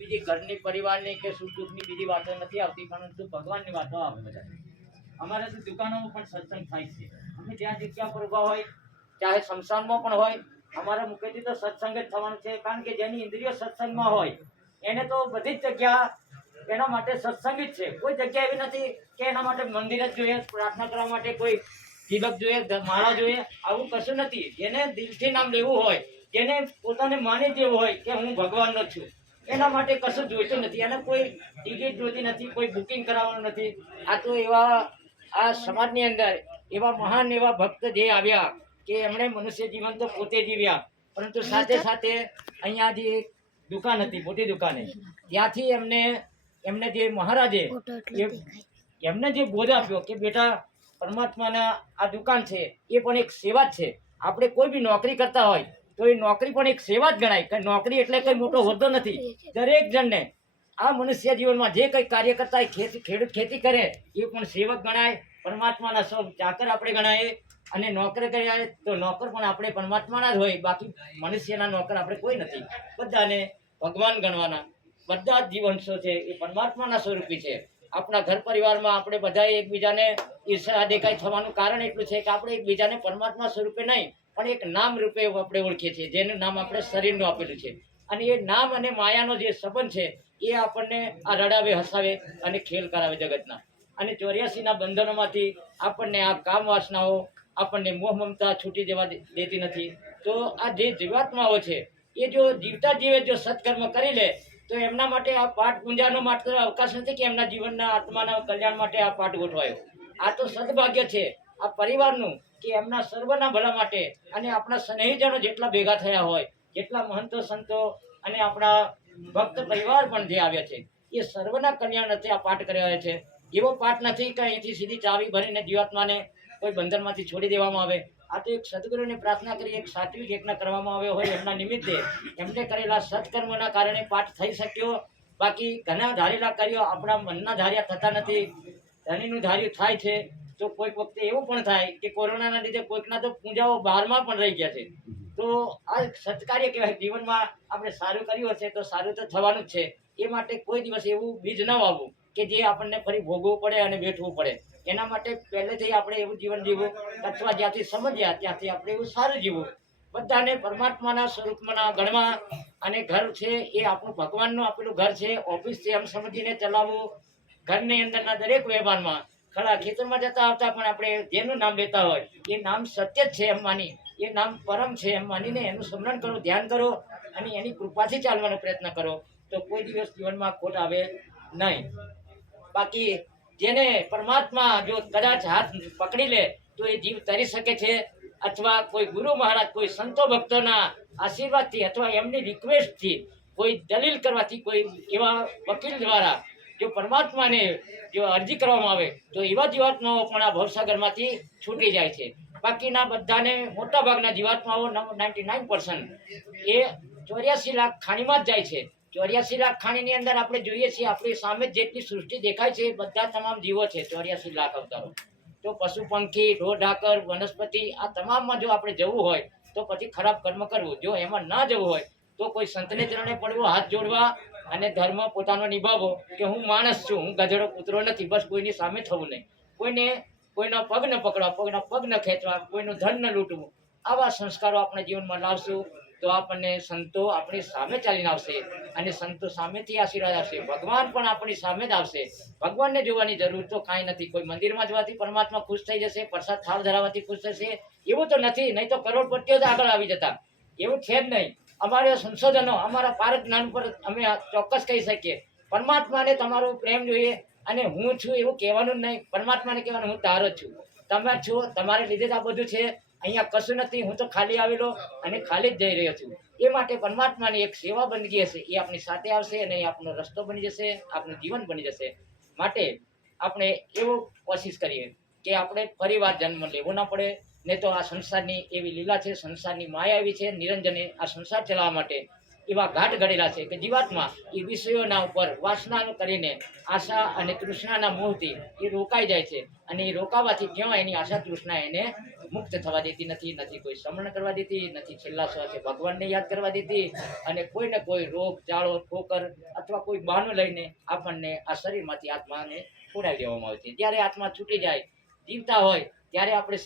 બીજી ઘરની પરિવારની કે સુખ દુઃખની બીજી વાતો નથી આવતી, પરંતુ ભગવાનની વાતો આવે બધા. અમારે તો દુકાનોમાં પણ સત્સંગ થાય છે. અમે જ્યાં જગ્યા પર ઊભા હોય, ચાહે સંસારમાં પણ હોય, અમારા મુખ્યથી તો સત્સંગ જ થવાનું છે. કારણ કે જેની ઇન્દ્રિય સત્સંગમાં હોય, એને તો બધી જ જગ્યા એના માટે સત્સંગ જ છે. કોઈ જગ્યા એવી નથી કે એના માટે મંદિર જ જોઈએ, પ્રાર્થના કરવા માટે કોઈ તિલક જોઈએ માળા જોઈએ. આવું કશું નથી. જેને દિલથી નામ લેવું હોય, જેને પોતાને માની જેવું હોય કે હું ભગવાનનો છું. એના માટે કશું જોઈતું નથી એને કોઈ ટિકિટ જોઈતી નથી કોઈ બુકિંગ કરાવવાનું નથી. આ તો એવા આ સમાજની અંદર એવા મહાન એવા ભક્ત જે આવ્યા કે એમણે મનુષ્ય જીવન તો પોતે જીવ્યા પરંતુ સાથે સાથે અહીંયા જે એક દુકાન હતી મોટી દુકાને ત્યાંથી એમને એમને જે મહારાજે એમને જે બોધ આપ્યો કે બેટા પરમાત્માના આ દુકાન છે એ પણ એક સેવા જ છે. આપણે કોઈ બી નોકરી કરતા હોય તો એ નોકરી પણ એક સેવા જ ગણાય. કે નોકરી એટલે કઈ મોટો હોદ્દો નથી. દરેક જણને આ મનુષ્ય જીવનમાં જે કંઈ કાર્ય કરતા હોય, ખેતી, ખેડૂત ખેતી કરે, એ પણ સેવક ગણાય, પરમાત્માના સૌ ચાકર આપણે ગણાય અને નોકર કર્યા તો નોકર પણ આપણે પરમાત્માના જ હોય. બાકી મનુષ્યના નોકર આપણે કોઈ નથી. બધાને ભગવાન ગણવાના. બધા જ જીવંશો છે, એ પરમાત્માના સ્વરૂપી છે. આપણા ઘર પરિવારમાં આપણે બધાએ એકબીજાને ઈર્ષા દેખાય થવાનું કારણ એટલું છે કે આપણે એકબીજાને પરમાત્મા સ્વરૂપે નહીં. પણ એક નામ રૂપે આપણે ઓળખીએ છીએ, જેનું નામ આપણે શરીરનું આપેલું છે. અને એ નામ અને માયાનો જે સંબંધ છે, એ આપણને આ રડાવે, હસાવે અને ખેલ કરાવે જગતના. અને ચોર્યાસીના બંધનોમાંથી આપણને આ કામ વાસનાઓ આપણને મોહ મમતા છૂટી જવા દેતી નથી. તો આ જે જીવાત્માઓ છે, એ જો જીવતા જીવે, જો સત્કર્મ કરી લે, તો એમના માટે આ પાઠ પૂંજાનો માત્ર અવકાશ નથી કે એમના જીવનના આત્માના કલ્યાણ માટે આ પાઠ ગોઠવાયો. આ તો સદભાગ્ય છે. આ પરિવારનું કે એમના સર્વના ભલા માટે અને આપણા સ્નેહીજનો જેટલા ભેગા થયા હોય, જેટલા મહંતો સંતો અને આપણા ભક્ત પરિવાર પણ જે આવ્યા છે, એ સર્વના કલ્યાણ અર્થે આ પાઠ કર્યા છે. એવો પાઠ નથી કે અહીંથી સીધી ચાવી ભરીને જીવાત્માને કોઈ બંધનમાંથી છોડી દેવામાં આવે. આ તો એક સદગુરુને પ્રાર્થના કરી, એક સાત્વિક યજ્ઞ કરવામાં આવ્યો હોય એમના નિમિત્તે એમને કરેલા સત્કર્મના કારણે પાઠ થઈ શક્યો. બાકી ઘણા ધારેલા કાર્યો આપણા મનના ધાર્યા થતા નથી. ધણીનું ધાર્યું થાય છે. તો કોઈક વખતે એવું પણ થાય કે કોરોનાના લીધે કોઈકના તો પૂજાઓ બહારમાં પણ રહી ગયા છે. તો આ સત્કાર્ય કહેવાય, જીવનમાં આપણે સારું કર્યું હશે તો સારું તો થવાનું જ છે. એ માટે કોઈ દિવસ એવું બીજ ન વાવવું કે જે આપણને ફરી ભોગવવું પડે અને વેઠવું પડે. એના માટે પહેલેથી આપણે એવું જીવન જીવવું અથવા જ્યાંથી સમજ્યા ત્યાંથી આપણે એવું સારું જીવવું. બધાને પરમાત્માના સ્વરૂપમાં ગણવા અને ઘર છે એ આપણું ભગવાનનું આપેલું ઘર છે. ઓફિસ છે એમ સમજીને ચલાવવું. ઘરની અંદરના દરેક વ્યવહારમાં ખરા, ખેતરમાં જતા આવતા પણ આપણે જેનું નામ લેતા હોય, એ નામ સત્ય જ છે એમ માની. એ નામ પરમ છે એમ માનીને એનું સ્મરણ કરો, ધ્યાન કરો અને એની કૃપાથી ચાલવાનો પ્રયત્ન કરો. તો કોઈ દિવસ જીવનમાં ખોટ આવે નહીં. બાકી જેને પરમાત્મા જો કદાચ હાથ પકડી લે, તો એ જીવ તરી શકે છે અથવા કોઈ ગુરુ મહારાજ, કોઈ સંતો ભક્તોના આશીર્વાદથી અથવા એમની રિક્વેસ્ટથી કોઈ દલીલ કરવાથી કોઈ એવા વકીલ દ્વારા જો પરમાત્માને જો અરજી કરવામાં આવે, તો એવા જીવાત્માઓ પણ આ ભવસાગરમાંથી છૂટી જાય છે. બાકીના બધાને મોટાભાગના જીવાત્માઓ નાઇન્ટી નાઇન એ ચોર્યાસી લાખ ખાણીમાં જ જાય છે. ચોર્યાસી લાખ ખાણીની અંદર આપણે જોઈએ છીએ, આપણી સામે જેટલી સૃષ્ટિ દેખાય છે એ બધા તમામ જીવો છે, ચોર્યાસી લાખ અવતારો. તો પશુ પંખી ઢોર ઢાકર વનસ્પતિ, આ તમામમાં જો આપણે જવું હોય, તો પછી ખરાબ કર્મ કરવું. જો એમાં ના જવું હોય, તો કોઈ સંતને ચરણે પડવું, હાથ જોડવા અને ધર્મ પોતાનો નિભાવો કે હું માણસ છું, હું ગધેડો કૂતરો નથી, બસ કોઈની સામે થવું નહીં. કોઈને કોઈનો પગ ન પકડવા, કોઈના પગ ન ખેંચવા, કોઈનું ધન ન લૂંટવું. આવા સંસ્કારો આપણા જીવનમાં લાવશું તો આપણને સંતો આપણી સામે ચાલીને આવશે અને સંતો સામેથી આશીર્વાદ આવશે ભગવાન પણ આપણી સામે જ આવશે. ભગવાનને જોવાની જરૂર તો કાંઈ નથી. કોઈ મંદિરમાં જવાથી પરમાત્મા ખુશ થઈ જશે, પ્રસાદ થાળ ધરાવવાથી ખુશ થશે. એવું તો નથી, નહીં તો કરોડપતિઓ જ આગળ આવી જતા. એવું છે જ નહીં. અમારા સંશોધનો, અમારા પારક જ્ઞાન પર અમે ચોક્કસ કહી શકીએ. પરમાત્માને તમારો પ્રેમ જોઈએ અને હું છું એવું કહેવાનું નહીં, પરમાત્માને કહેવાનું હું તારો છું. તમે છો, તમારે લીધે જ આ બધું છે. અહીંયા કશું નથી, હું તો ખાલી આવેલો અને ખાલી જ જઈ રહ્યો છું. એ માટે પરમાત્માની એક સેવા બંદગી હશે. એ આપણી સાથે આવશે અને એ આપણો રસ્તો બની જશે, આપનું જીવન બની જશે. માટે આપણે એવું કોશિશ કરીએ કે આપણે ફરીવાર જન્મ લેવો ના પડે. નહીં તો આ સંસારની એવી લીલા છે, સંસારની માયા એવી છે, નિરંજને આ સંસાર ચલાવવા માટે એવા ઘાટ ઘડેલા છે કે જીવાત્મા એ વિષયોના ઉપર વાસના કરીને આશા અને તૃષ્ણાના મોહથી એ રોકાઈ જાય છે અને એ રોકાવાથી ક્યાં એની આશા તૃષ્ણા એને મુક્ત થવા દેતી નથી નથી કોઈ શ્રમણ કરવા દેતી, નથી છેલ્લા શ્વાસે ભગવાનને યાદ કરવા દેતી અને કોઈને કોઈ રોગ ચાળો ઠોકર અથવા કોઈ બહાનું લઈને આપણને આ શરીરમાંથી આત્માને છોડાવી દેવામાં આવે છે. જ્યારે આત્મા છૂટી જાય, જીવતા હોય, ત્યારે આપણે